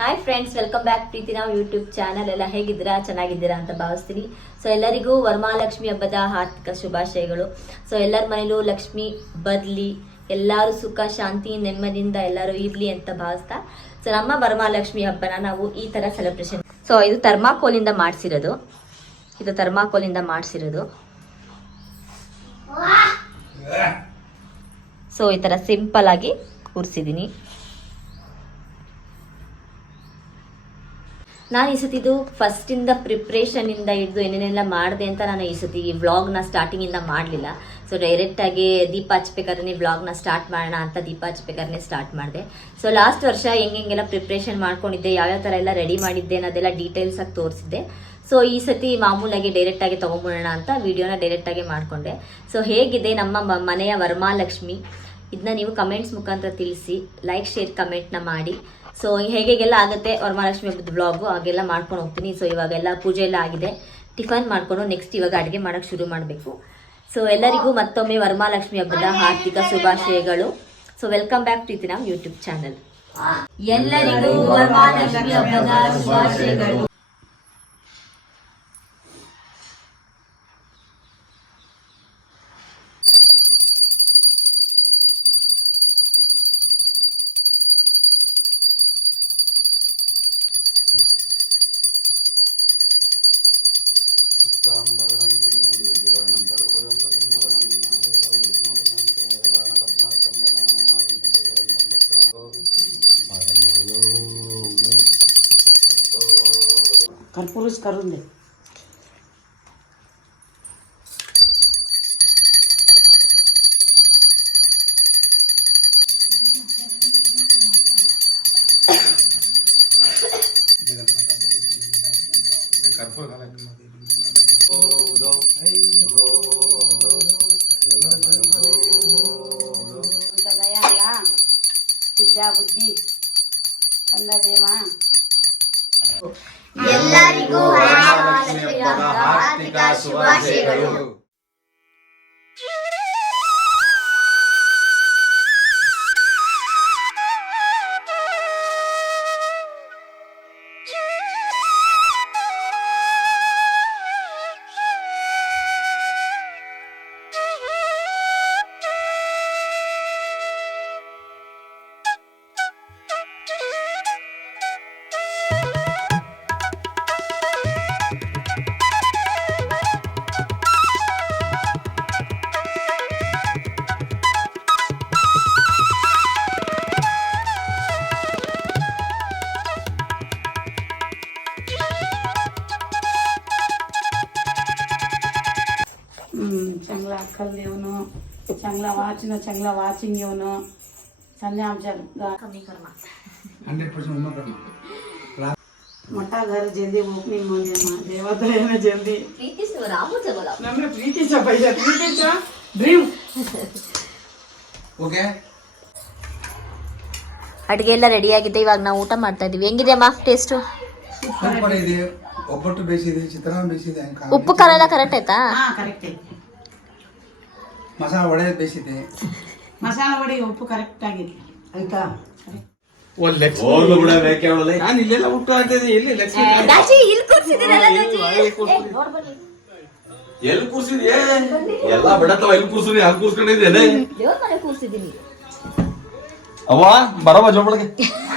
Hi friends, welcome back ಪ್ರೀತಿ ನಾವು YouTube channel. ಎಲ್ಲ ಹೇಗಿದ್ದೀರಾ? ಚೆನ್ನಾಗಿದ್ದೀರಾ ಅಂತ ಭಾವಿಸ್ತೀನಿ. ಸೊ ಎಲ್ಲರಿಗೂ ವರಮಹಾಲಕ್ಷ್ಮಿ ಹಬ್ಬದ ಹಾರ್ದಿಕ ಶುಭಾಶಯಗಳು. ಸೊ ಎಲ್ಲರ ಮನೇಲೂ ಲಕ್ಷ್ಮಿ ಬದಲಿ, ಎಲ್ಲರೂ ಸುಖ ಶಾಂತಿ ನೆಮ್ಮದಿಯಿಂದ ಎಲ್ಲರೂ ಇರ್ಲಿ ಅಂತ ಭಾವಿಸ್ತಾ, ಸೊ ನಮ್ಮ ವರಮಹಾಲಕ್ಷ್ಮಿ ಹಬ್ಬನ ನಾವು ಈ ತರ ಸೆಲೆಬ್ರೇಷನ್. ಸೊ ಇದು ಥರ್ಮಾಕೋಲಿಂದ ಮಾಡಿಸಿರೋದು. ಸೊ ಈ ತರ ಸಿಂಪಲ್ ಆಗಿ ಕೂರಿಸಿದ್ದೀನಿ. ನಾನು ಈ ಸತಿದು ಫಸ್ಟಿಂದ ಪ್ರಿಪ್ರೇಷನಿಂದ ಹಿಡಿದು ಏನೇನೆಲ್ಲ ಮಾಡಿದೆ ಅಂತ ನಾನು ಈ ಸತಿ ವ್ಲಾಗ್ನ ಸ್ಟಾರ್ಟಿಂಗಿಂದ ಮಾಡಲಿಲ್ಲ. ಸೊ ಡೈರೆಕ್ಟಾಗಿ ದೀಪ ಹಚ್ಬೇಕಾದ್ರೆ ವ್ಲಾಗ್ನ ಸ್ಟಾರ್ಟ್ ಮಾಡೋಣ ಅಂತ ದೀಪ ಹಚ್ಬೇಕಾದ್ರೆ ಸ್ಟಾರ್ಟ್ ಮಾಡಿದೆ. ಸೊ ಲಾಸ್ಟ್ ವರ್ಷ ಹೆಂಗೆಲ್ಲ ಪ್ರಿಪ್ರೇಷನ್ ಮಾಡ್ಕೊಂಡಿದ್ದೆ, ಯಾವ್ಯಾವ ಥರ ಎಲ್ಲ ರೆಡಿ ಮಾಡಿದ್ದೆ ಅನ್ನೋದೆಲ್ಲ ಡೀಟೇಲ್ಸಾಗಿ ತೋರಿಸಿದ್ದೆ. ಸೊ ಈ ಸತಿ ಮಾಮೂಲಾಗಿ ಡೈರೆಕ್ಟಾಗಿ ತೊಗೊಂಬಿಡೋಣ ಅಂತ ವಿಡಿಯೋನ ಡೈರೆಕ್ಟಾಗಿ ಮಾಡಿಕೊಂಡೆ. ಸೊ ಹೇಗಿದೆ ನಮ್ಮ ಮನೆಯ ವರಮಹಾಲಕ್ಷ್ಮಿ, ಇದನ್ನ ನೀವು ಕಮೆಂಟ್ಸ್ ಮುಖಾಂತರ ತಿಳಿಸಿ, ಲೈಕ್ ಶೇರ್ ಕಮೆಂಟ್ನ ಮಾಡಿ. ಸೊ ಹೇಗೆಲ್ಲ ಆಗುತ್ತೆ ವರಮಹಾಲಕ್ಷ್ಮಿ ಹಬ್ಬದ ವ್ಲಾಗು ಹಾಗೆಲ್ಲ ಮಾಡ್ಕೊಂಡು ಹೋಗ್ತೀನಿ. ಸೊ ಇವಾಗೆಲ್ಲ ಪೂಜೆ ಎಲ್ಲ ಆಗಿದೆ, ಟಿಫನ್ ಮಾಡ್ಕೊಂಡು ನೆಕ್ಸ್ಟ್ ಇವಾಗ ಅಡುಗೆ ಮಾಡೋಕ್ಕೆ ಶುರು ಮಾಡಬೇಕು. ಸೊ ಎಲ್ಲರಿಗೂ ಮತ್ತೊಮ್ಮೆ ವರಮಹಾಲಕ್ಷ್ಮಿ ಹಬ್ಬದ ಹಾರ್ದಿಕ ಶುಭಾಶಯಗಳು. ಸೊ ವೆಲ್ಕಮ್ ಬ್ಯಾಕ್ ಟು ನಮ್ಮ ಯೂಟ್ಯೂಬ್ ಚಾನಲ್. ಎಲ್ಲರಿಗೂ ವರಮಹಾಲಕ್ಷ್ಮಿ ಹಬ್ಬದ ಶುಭಾಶಯಗಳು. कर्पूरच करून दे. कर्पूर विद्या बुद्धि अन्नदेमा ಎಲ್ಲರಿಗೂ ವರಮಹಾಲಕ್ಷ್ಮಿ ಹಬ್ಬದ ಹಾರ್ದಿಕ ಶುಭಾಶಯಗಳು. चांगला अक्कल घेऊन, चांगला वाचिंग घेऊन चालले आमच्या कमी कर्मा 100% मोठा घर जल्दी ओपनिंग मध्ये देवादयाने जल्दी ಪ್ರೀತಿಸುವ ರಾಮುಜ बोला. ನಮ್ಮ ಪ್ರೀತಿच्या ಡ್ರೀಮ್. ಓಕೆ. ಅಡುಗೆ ಎಲ್ಲ ರೆಡಿ ಆಗಿದೆ, ಇವಾಗ ನಾವು ಊಟ ಮಾಡ್ತಾ ಇದೀವಿ. ಹೆಂಗಿದೆ ಅಮ್ಮ ಟೇಸ್ಟು? ಸೂಪರ್ ಇದೆ. ಒಬ್ಬಟ್ಟು ಬೇಯಿಸಿದೆ, ಚಿತ್ರಾನ್ನ ಬೇಯಿಸಿದೆ, ಉಪ್ಪು ಖಾರ ಎಲ್ಲ ಕರೆಕ್ಟ್ ಆಯ್ತಾ? ಕರೆಕ್ಟ್ ಐತೆ. ಮಸಾಲ ವಡೆ ಬೇಯಿಸಿದೆ. ಮಸಾಲ ವಡೆ ಉಪ್ಪು ಕರೆಕ್ಟ್ ಆಗಿದೆ ಆಯ್ತಾ? ನಾನು ಇಲ್ಲೆಲ್ಲ ಊಟ ಆಗ್ತದೆ. ಎಲ್ಲಿ ಲಕ್ಷ್ಮಿ ಇಲ್ಲಿ ಕೂರ್ಸಿದ್ದೀರಲ್ಲ ದಾಜಿ. ಎಲ್ಲಿ ಕೂರ್ಸಿದ್ಯೆ? ಎಲ್ಲಾ ಬಿಡತ್ತವ. ಎಲ್ಲಿ ಕೂರ್ಸಿದ್ರಿ? ಅಲ್ಲಿ ಕೂರ್ಸ್ಕೊಂಡಿದ್ದೇನೆ. ದೇವ್ರ ಮನೆ ಕೂರ್ಸಿದ್ದೀನಿ. ಅವ್ವ ಬರವ ಜೋಬಳಗೆ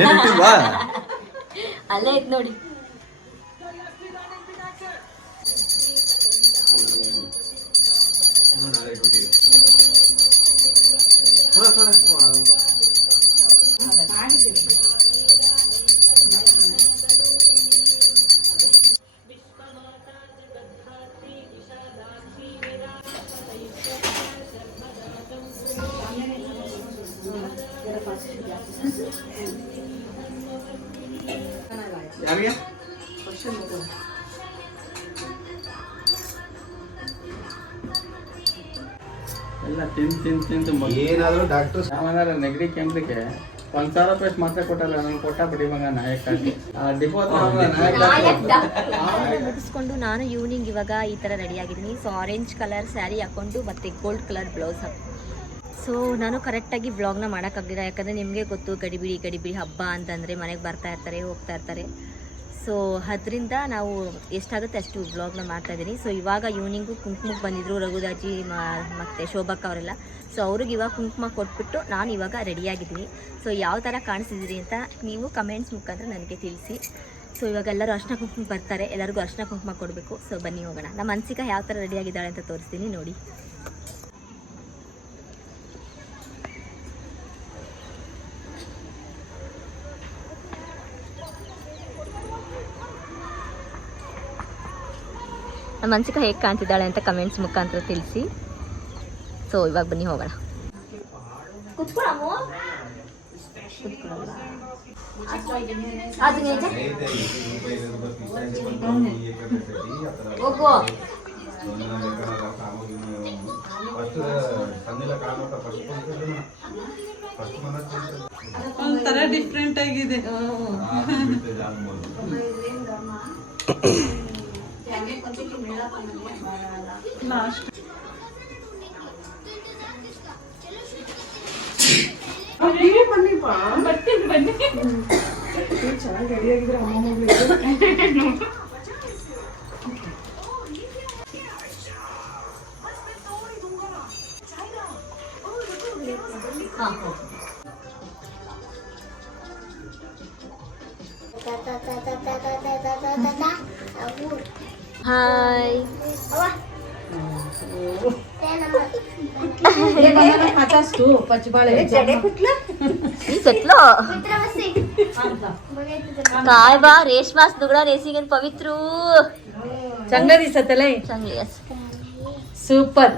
ಏನ್ ಇಟ್ಟಿಲ್ವಾ? ಅಲ್ಲೇ ಇದ್ ನೋಡಿ. ಯಾರಿಗೆ? ಎಲ್ಲ ತಿಂದು ಏನಾದ್ರು ಡಾಕ್ಟರ್ ಸಾಮಾನ್ಯ ನೆಗಡಿ ಕೆಮ್ಮಲಿಕ್ಕೆ 1,000 ರೂಪಾಯಿ ಮಾತ್ರೆ ಕೊಟ್ಟಲ್ಲ, ನನಗೆ ಕೊಟ್ಟ ಬಿಡಿ ಮಗ ನಾಯಕ ಮುಗಿಸ್ಕೊಂಡು ನಾನು ಈವ್ನಿಂಗ್ ಇವಾಗ ಈ ತರ ರೆಡಿ ಆಗಿದ್ದೀನಿ. ಸೊ ಆರೆಂಜ್ ಕಲರ್ ಸ್ಯಾರಿ ಹಾಕೊಂಡು ಮತ್ತೆ ಗೋಲ್ಡ್ ಕಲರ್ ಬ್ಲೌಸ್ ಹಾಕಿ ಸೊ ನಾನು ಕರೆಕ್ಟಾಗಿ ವ್ಲಾಗ್ನ ಮಾಡೋಕ್ಕಾಗಲಿಲ್ಲ, ಯಾಕಂದರೆ ನಿಮಗೆ ಗೊತ್ತು ಗಡಿಬಿಡಿ ಹಬ್ಬ ಅಂತಂದರೆ ಮನೆಗೆ ಬರ್ತಾ ಇರ್ತಾರೆ ಹೋಗ್ತಾ ಇರ್ತಾರೆ. ಸೊ ಅದರಿಂದ ನಾವು ಎಷ್ಟಾಗುತ್ತೆ ಅಷ್ಟು ವ್ಲಾಗ್ನ ಮಾಡ್ತಾಯಿದ್ದೀನಿ. ಸೊ ಇವಾಗ ಈವ್ನಿಂಗು ಕುಂಕುಮಕ್ಕೆ ಬಂದಿದ್ದರು ರಘುದಾಜಿ ಮತ್ತು ಶೋಭಕ್ಕ ಅವರೆಲ್ಲ. ಸೊ ಅವ್ರಿಗೆ ಇವಾಗ ಕುಂಕುಮ ಕೊಟ್ಬಿಟ್ಟು ನಾನು ಇವಾಗ ರೆಡಿಯಾಗಿದ್ದೀನಿ. ಸೊ ಯಾವ ಥರ ಕಾಣಿಸಿದ್ದೀರಿ ಅಂತ ನೀವು ಕಮೆಂಟ್ಸ್ ಮುಖಾಂತರ ನನಗೆ ತಿಳಿಸಿ. ಸೊ ಇವಾಗ ಎಲ್ಲರೂ ಅರ್ಶಿನ ಕುಂಕುಮ ಬರ್ತಾರೆ, ಎಲ್ಲರಿಗೂ ಅರ್ಶಿನ ಕುಂಕುಮ ಕೊಡಬೇಕು. ಸೊ ಬನ್ನಿ ಹೋಗೋಣ. ನಮ್ಮ ಅನ್ಸಿಕಾ ಯಾವ ಥರ ರೆಡಿಯಾಗಿದ್ದಾಳೆ ಅಂತ ತೋರಿಸ್ತೀನಿ ನೋಡಿ. ನಮ್ಮ ಅನ್ಸಿಕಾ ಹೇಗೆ ಕಾಣ್ತಿದ್ದಾಳೆ ಅಂತ ಕಮೆಂಟ್ಸ್ ಮುಖಾಂತರ ತಿಳಿಸಿ. ಸೊ ಇವಾಗ ಬನ್ನಿ ಹೋಗೋಣ. ಒಂಥರ ಡಿಫ್ರೆಂಟ್ ಆಗಿದೆ. ಚೆನ್ನಾಗಿ ರೆಡಿಯಾಗಿದ್ರೆ ಅಮ್ಮ ಹಾಯ್ काय बा रेशमास दुगड़ा रेसिंग पवित्र चांगला दिसतले चांगली सूपर.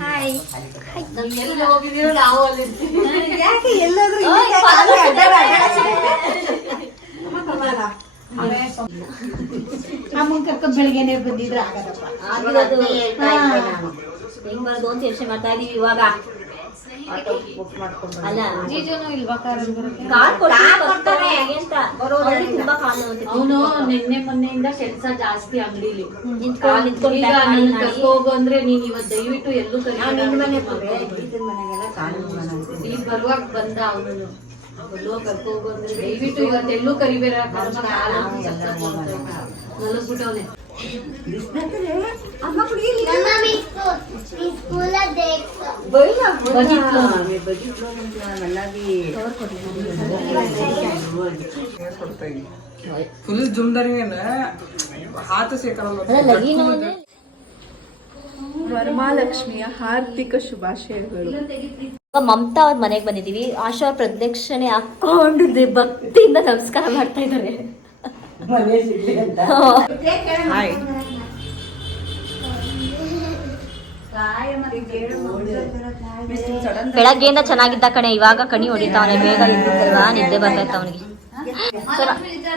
हाय ಹೋಗಿದ್ದೀರೋ ನಾವು ಅಲ್ಲಿ ಯಾಕೆ ಎಲ್ಲಾದ್ರೂ ನಮ್ಮ ಕರ್ಕೊಂಡು ಬೆಳಿಗ್ಗೆನೆ ಬಂದಿದ್ರೆ ಆಗದಪ್ಪ. ಹೆಂಗ್ ಬರೋದು ಅಂತ ಯೋಚನೆ ಮಾಡ್ತಾ ಇದೀವಿ ಇವಾಗ. ಅಲ್ಲ ಜೀಜುನು ಇಲ್ವಾ ಕಾರ್ ಅವನು ನಿನ್ನೆ ಮೊನ್ನೆಯಿಂದ ಕೆಲಸ ಜಾಸ್ತಿ ಅಂಗಡಿಲಿ ಹೋಗು ಅಂದ್ರೆ ನೀನ್ ಇವತ್ ದಯವಿಟ್ಟು ಎಲ್ಲೂ ಈಗ ಬರುವಾಗ ಬಂದ ಅವನು ಕರ್ಕೊ ಹೋಗು ಅಂದ್ರೆ ದಯವಿಟ್ಟು ಇವತ್ತು ಎಲ್ಲೂ ಕರಿಬೇಡ ಮಲಗ್ಬಿಟ್ಟವನೆ. फुल जुमदारी है ना हाथ से करो. ವರಮಹಾಲಕ್ಷ್ಮಿಯ ಹಾರ್ದಿಕ ಶುಭಾಶಯಗಳು. ಮಮತಾ ಅವ್ರ ಮನೆಗೆ ಬಂದಿದ್ದೀವಿ. ಆಶಾ ಅವ್ರ ಪ್ರದಕ್ಷಿಣೆ ಹಾಕೊಂಡು ಭಕ್ತಿಯಿಂದ ನಮಸ್ಕಾರ ಮಾಡ್ತಾ ಇದ್ದಾರೆ. ಬೆಳಗ್ಗೆಯಿಂದ ಚೆನ್ನಾಗಿದ್ದ ಕಣೆ, ಇವಾಗ ಕಣಿ ಹೊಡಿತಾವನೆ. ಬೇಗ ಇದ್ದಲ್ವಾ ನಿದ್ದೆ ಬರ್ತಾಯ್ತ ಅವನಿಗೆ.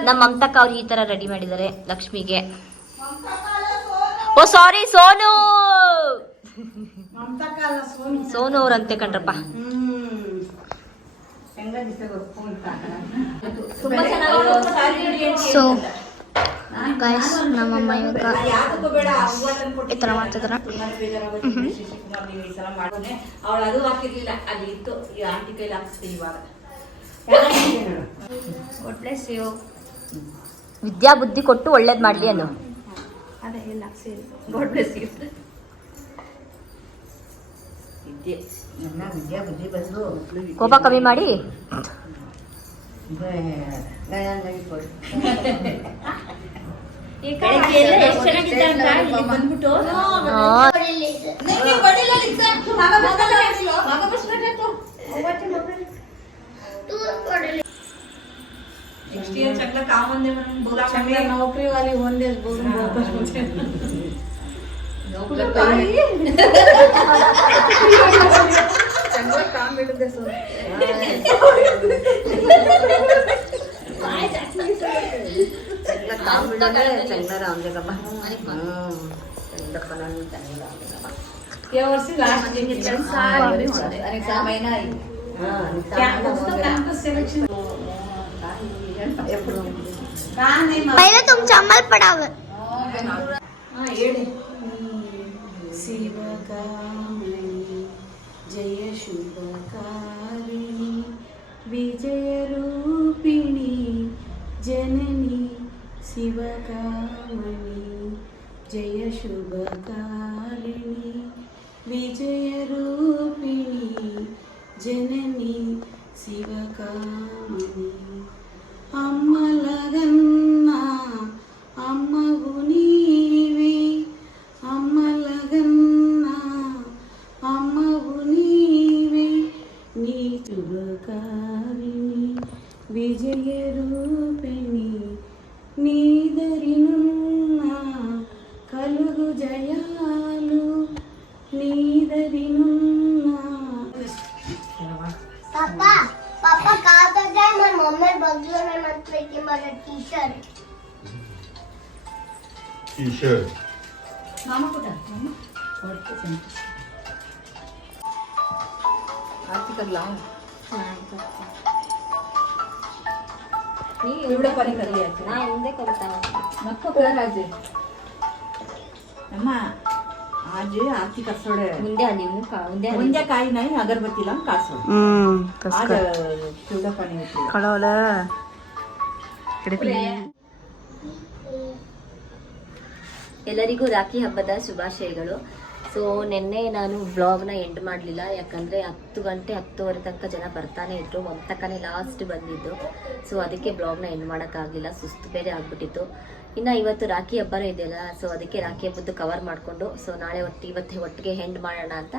ನಮ್ಮ ಮಮತಕ್ಕ ಅವ್ರು ಈ ತರ ರೆಡಿ ಮಾಡಿದ್ದಾರೆ ಲಕ್ಷ್ಮಿಗೆ. ಓ ಸಾರಿ ಸೋನು, ಸೋನು ಅವ್ರಂತೆ ಕಣ್ರಪ್ಪ. ಸೊ ಗೈಸ್ ನಮ್ಮಮ್ಮ ಇವಾಗ ಈ ಥರ ಮಾಡ್ತಿದಾರ. ವಿದ್ಯಾ ಬುದ್ಧಿ ಕೊಟ್ಟು ಒಳ್ಳೇದ್ ಮಾಡ್ಲಿ ಅನ್ನು. ಕೋಪ ಕಮ್ಮಿ ಮಾಡಿ नौकरी वाली होने काम मिलते या वर्षी लास्ट महिना सिलेक्शन पहले तुम चमल पड़ावे. शिवकामणि जय शुभकारिणि विजयरूपिणि जननी शिवकामणि जय शुभकारिणि विजयरूपिणि जननी शिवकामणि अम्मलगन्न अम्मवु नीवे अम्मलगन्न अम्मवु नीवे नी शुभकारिणि विजयरूपिणि నీదరినున్న కలుగు జయాలు నీదరినున్న पापा पापा कहाँ तक जाए मैं मम्मी बगल में मत लेके मेरा टी शर्ट मामा कुछ मामा और कुछ आरती कर लाओ एवढं पाणी करली आहे ನಾ ಹಿಂದೆ ಕಲಿತಾನ नको कर आज अम्मा आज आरती का सोड ಮುಂದೆ ನೀವು ಮುಂದೆ म्हणजे काही नाही अगरबत्तीला का सोड आज तेवढं पाणी होते ಎಲ್ಲರಿಗೂ ರಾಖಿ ಹಬ್ಬದ ಶುಭಾಶಯಗಳು. ಸೊ ನಿನ್ನೆ ನಾನು ವ್ಲಾಗ್ನ ಎಂಡ್ ಮಾಡಲಿಲ್ಲ, ಯಾಕಂದರೆ 10 ಗಂಟೆ 10:30 ತನಕ ಜನ ಬರ್ತಾನೆ ಇದ್ರು, ಮಮತಕ್ಕನೇ ಲಾಸ್ಟ್ ಬಂದಿದ್ದು. ಸೊ ಅದಕ್ಕೆ ಬ್ಲಾಗ್ನ ಎಂಡ್ ಮಾಡೋಕ್ಕಾಗಲಿಲ್ಲ, ಸುಸ್ತು ಬೇರೆ ಆಗ್ಬಿಟ್ಟಿತ್ತು. ಇನ್ನು ಇವತ್ತು ರಾಖಿ ಹಬ್ಬನೂ ಇದೆಯಲ್ಲ, ಸೊ ಅದಕ್ಕೆ ರಾಖಿ ಹಬ್ಬದ್ದು ಕವರ್ ಮಾಡಿಕೊಂಡು ಸೊ ನಾಳೆ ಇವತ್ತು ಒಟ್ಟಿಗೆ ಎಂಡ್ ಮಾಡೋಣ ಅಂತ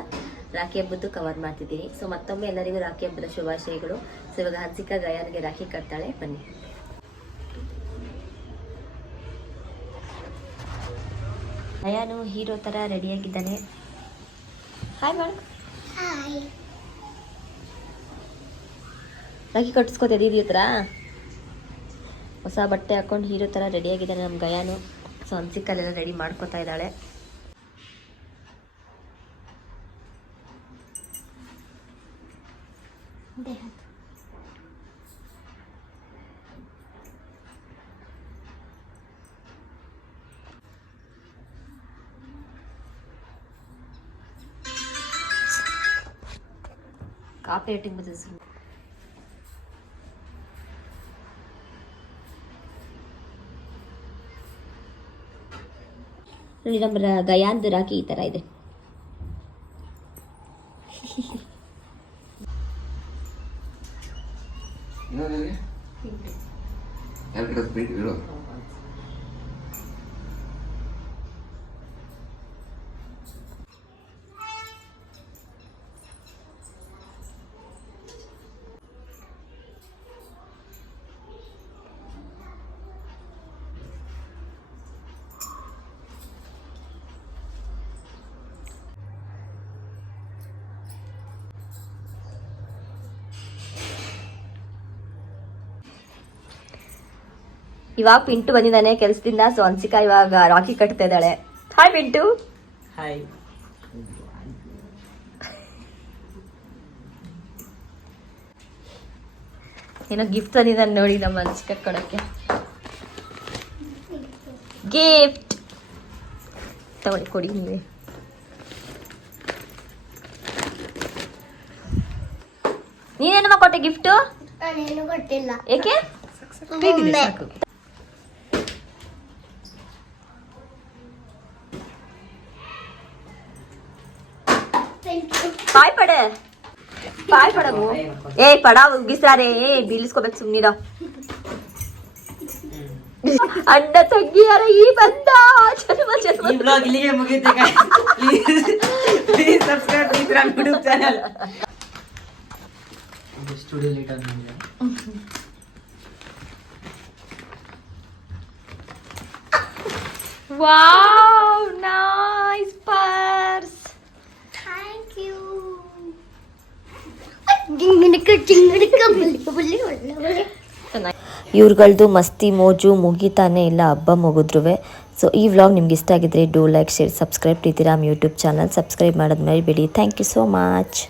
ರಾಖಿ ಹಬ್ಬದ್ದು ಕವರ್ ಮಾಡ್ತಿದ್ದೀನಿ. ಸೊ ಮತ್ತೊಮ್ಮೆ ಎಲ್ಲರಿಗೂ ರಾಖಿ ಹಬ್ಬದ ಶುಭಾಶಯಗಳು. ಸೊ ಇವಾಗ ಹನ್ಸಿಕಾ ಗಯಾನ್ಗೆ ರಾಖಿ ಕಟ್ತಾಳೆ, ಬನ್ನಿ. ಗಯಾನು ಹೀರೋ ಥರ ರೆಡಿಯಾಗಿದ್ದಾನೆ. ಹಾಯ್ ಮಾಡು. हाय ರಾಖಿ ಕಟ್ಟಿಸ್ಕೋತ ದೀದಿ ಹತ್ರ ಹೊಸ ಬಟ್ಟೆ ಹಾಕೊಂಡು ಹೀರೋ ಥರ ರೆಡಿಯಾಗಿದ್ದಾನೆ ನಮ್ಮ ಗಯಾನು. ಸೊ ಹನ್ಸಿಕಲ್ಲೆಲ್ಲ ರೆಡಿ ಮಾಡ್ಕೋತಾ ಇದ್ದಾಳೆ. ಕಾಪಿ ರೇಟಿಂಗ್ ಬರ್ತದೆ ಸುಮ್ಮನೆ. ನೋಡಿ ನಮ್ಮ ಗಯಾಂದು ರಾಖಿ ಈ ಥರ ಇದೆ. ಇವಾಗ ಪಿಂಟು ಬಂದಿದ್ದಾನೆ ಕೆಲಸದಿಂದ. ಸೊ ಹನ್ಸಿಕಾ ಇವಾಗ ರಾಖಿ ಕಟ್ತಾ ಇದ್ದಾಳೆ. ಹಾಯ್ ಪಿಂಟು. ಹಾಯ್. ಏನೋ ಗಿಫ್ಟ್ ತಂದಿದ್ದಾನೆ ನೋಡಿ ನಮ್ಮ ಹನ್ಸಿಕಾ ಕೊಡಕ್ಕೆ. ಗಿಫ್ಟ್ ತಗೊಳ್ಳಿ, ಕೊಡಿ ನೀವೇ. ನೀನೇನಮ್ಮ ಕೊಟ್ಟೆ ಗಿಫ್ಟು? ನಾನೇನು ಗೊತ್ತಿಲ್ಲ ಏಕೆ? ಪಾಯ್ ಪಡೆ ಪಾಯ್ ಪಡಗು. ಏ ಪಡ ಉಗಿಸ್ತಾರೆ, ಬೀಳಿಸ್ಕೋಬೇಕು, ಸುಮ್ನಿರ. ಅಣ್ಣ ತಂಗಿಯರ ಈ ಬಂದ ಜನ್ಮ ಜನ್ಮ. ಈ ಬ್ಲಾಗ್ ಇಲ್ಲಿಗೆ ಮುಗಿಯುತ್ತೆ. ಪ್ಲೀಸ್ ಸಬ್ಸ್ಕ್ರೈಬ್ ಪ್ಲೀಸ್ ನಮ್ಮ ಯೂಟ್ಯೂಬ್ ಚಾನೆಲ್. ಸ್ಟುಡಿಯೋ ಲೇಟ್ ಆಗಿ wow, nice purse. Thank you. ಜಿಂಗಡಿಕ ಜಿಂಗಡಿಕ ಬಲ್ಲಿ ಬಲ್ಲಿ ಒಳ್ಳೆ ಇವ್ರುಗಳದ್ದು ಮಸ್ತಿ ಮೋಜು ಮುಗಿತಾನೆ ಇಲ್ಲ, ಹಬ್ಬ ಮುಗಿದ್ರುವೆ. ಸೊ ಈ ವ್ಲಾಗ್ ನಿಮ್ಗೆ ಇಷ್ಟ ಆಗಿದ್ರೆ do like, share, subscribe. Preethiram YouTube channel subscribe ಮಾಡೋದು ಮರಿಬೇಡಿ. Thank you so much.